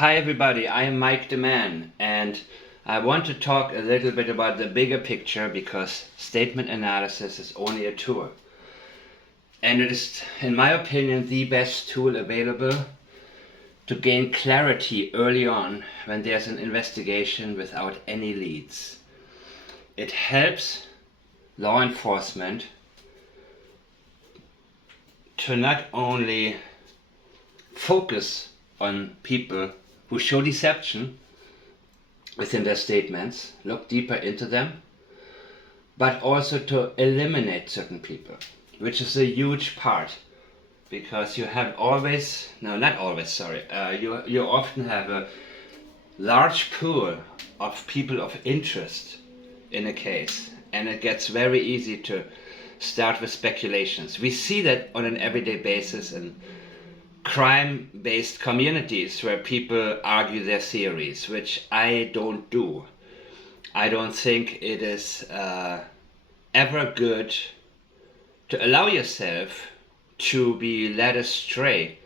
Hi everybody, I am Mike the Man, and I want to talk a little bit about the bigger picture because statement analysis is only a tool. And it is, in my opinion, the best tool available to gain clarity early on when there's an investigation without any leads. It helps law enforcement to not only focus on people who show deception within their statements, look deeper into them, but also to eliminate certain people, which is a huge part because you have always, no, not always, sorry, you often have a large pool of people of interest in a case, and it gets very easy to start with speculations. We see that on an everyday basis in crime-based communities where people argue their theories, which I don't do. I don't think it is ever good to allow yourself to be led astray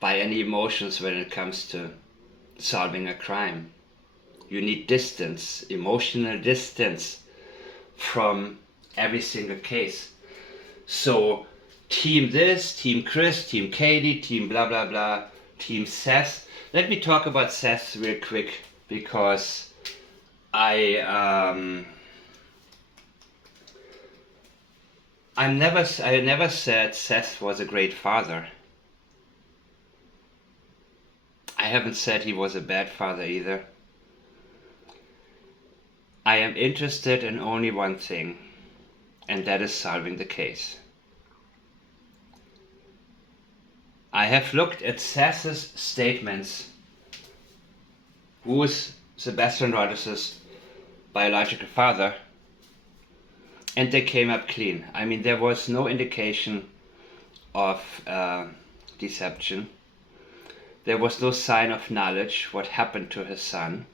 by any emotions when it comes to solving a crime. You need distance, emotional distance from every single case. So team this, team Chris, team Katie, team blah blah blah, team Seth. Let me talk about Seth real quick because I never said Seth was a great father. I haven't said he was a bad father either. I am interested in only one thing, and that is solving the case. I have looked at Seth's statements, who is Sebastian Rogers' biological father, and they came up clean. I mean, there was no indication of deception. There was no sign of knowledge what happened to his son.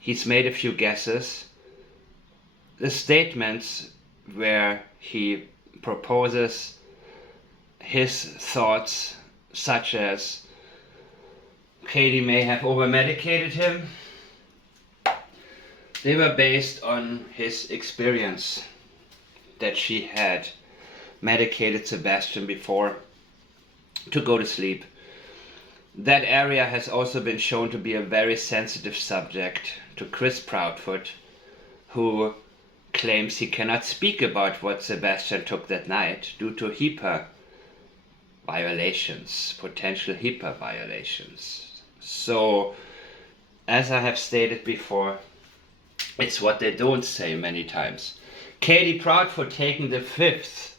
He's made a few guesses. The statements where he proposes his thoughts, such as Katie may have over-medicated him, they were based on his experience that she had medicated Sebastian before to go to sleep. That area has also been shown to be a very sensitive subject to Chris Proudfoot, who claims he cannot speak about what Sebastian took that night due to HIPAA violations, potential HIPAA violations. So, as I have stated before, it's what they don't say many times. Katie Proudfoot taking the fifth.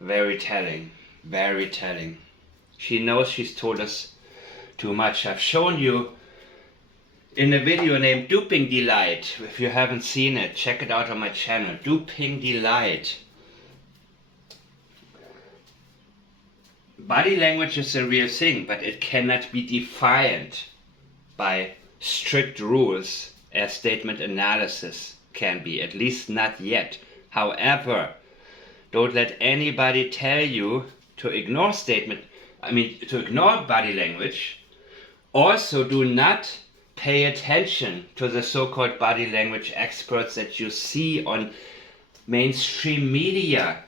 Very telling, very telling. She knows she's told us too much. I've shown you in a video named Duping Delight. If you haven't seen it, check it out on my channel. Duping Delight. Body language is a real thing, but it cannot be defined by strict rules as statement analysis can be, at least not yet. However, don't let anybody tell you to ignore to ignore body language. Also, do not pay attention to the so-called body language experts that you see on mainstream media.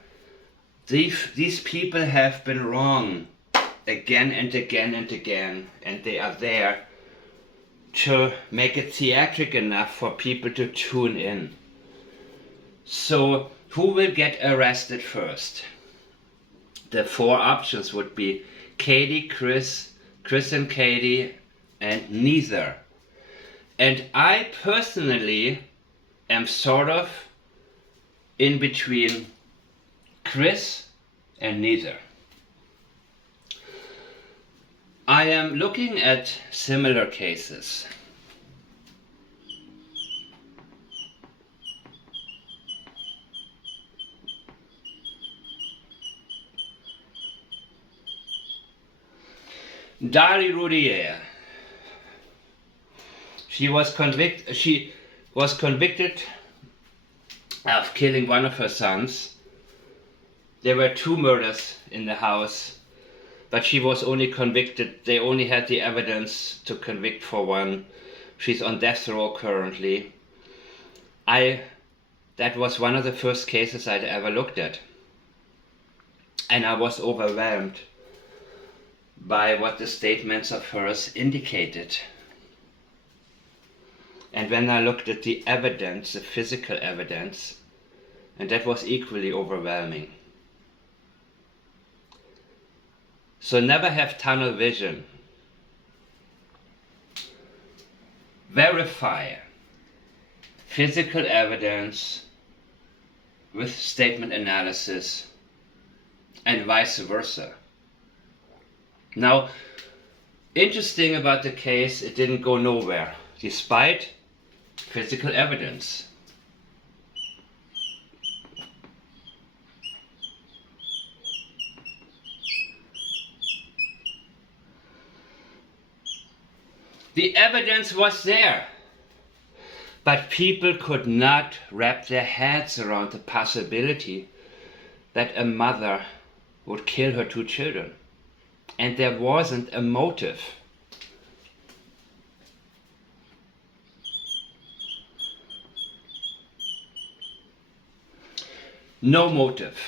These people have been wrong again and again and again, and they are there to make it theatric enough for people to tune in. So, who will get arrested first? The four options would be Katie, Chris and Katie, and neither. And I personally am sort of in between Chris and neither. I am looking at similar cases. Darlie Routier. She was convicted of killing one of her sons. There were two murders in the house but she was only convicted, they only had the evidence to convict for one. She's on death row currently. That was one of the first cases I'd ever looked at. And I was overwhelmed by what the statements of hers indicated. And when I looked at the evidence, the physical evidence, and that was equally overwhelming. So never have tunnel vision. Verify physical evidence with statement analysis and vice versa. Now, interesting about the case, it didn't go nowhere, despite physical evidence. The evidence was there, but people could not wrap their heads around the possibility that a mother would kill her two children. And there wasn't a motive. No motive.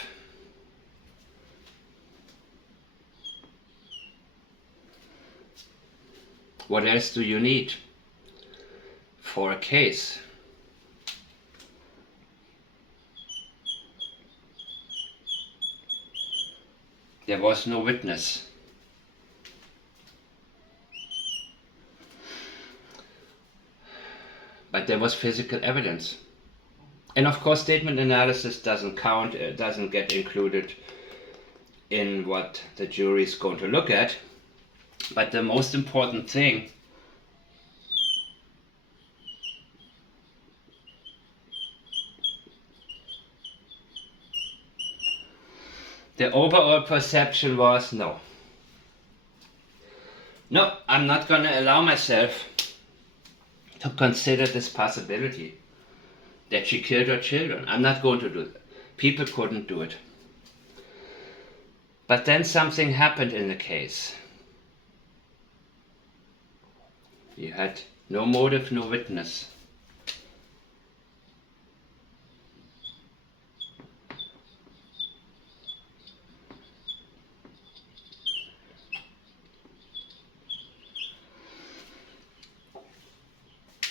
What else do you need for a case? There was no witness. But there was physical evidence. And of course, statement analysis doesn't count, it doesn't get included in what the jury is going to look at. But the most important thing the overall perception was no. No, I'm not going to allow myself to consider this possibility that she killed her children. I'm not going to do it. People couldn't do it. But then something happened in the case. You had no motive, no witness.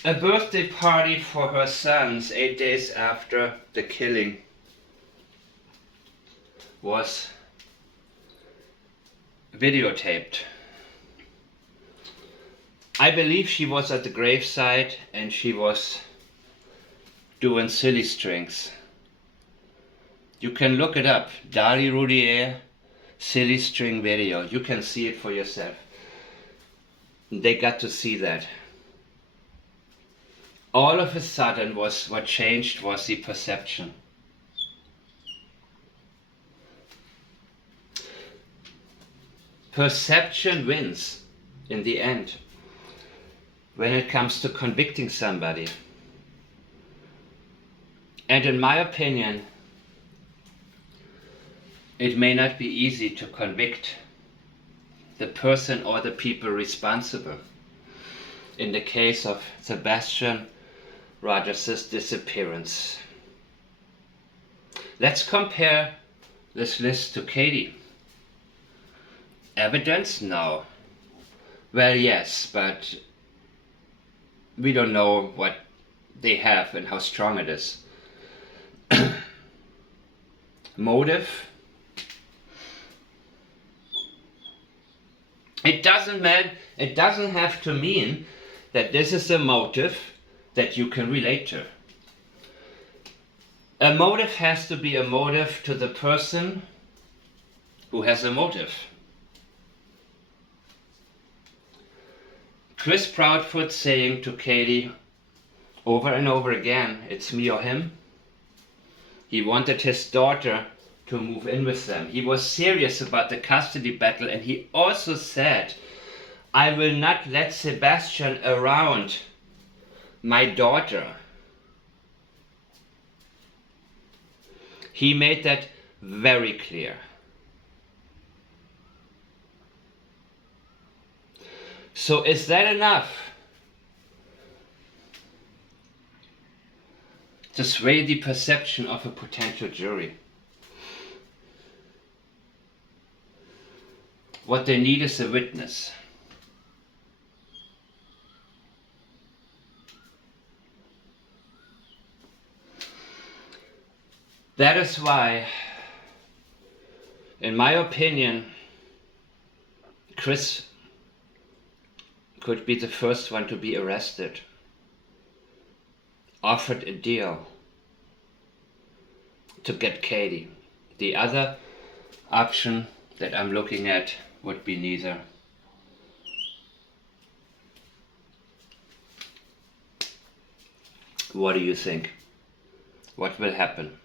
A birthday party for her sons 8 days after the killing was videotaped. I believe she was at the gravesite and she was doing silly strings. You can look it up, Darlie Routier silly string video. You can see it for yourself. They got to see that. All of a sudden what changed was the perception. Perception wins in the end when it comes to convicting somebody. And in my opinion, it may not be easy to convict the person or the people responsible. In the case of Sebastian Rogers' disappearance. Let's compare this list to Katie. Evidence? No. Well, yes, but we don't know what they have and how strong it is. Motive? It doesn't have to mean that this is a motive that you can relate to. A motive has to be a motive to the person who has a motive. Chris Proudfoot saying to Katie over and over again, it's me or him. He wanted his daughter to move in with them. He was serious about the custody battle, and he also said, I will not let Sebastian around my daughter. He made that very clear. So is that enough to sway the perception of a potential jury? What they need is a witness. That is why, in my opinion, Chris could be the first one to be arrested, offered a deal to get Katie. The other option that I'm looking at would be neither. What do you think? What will happen?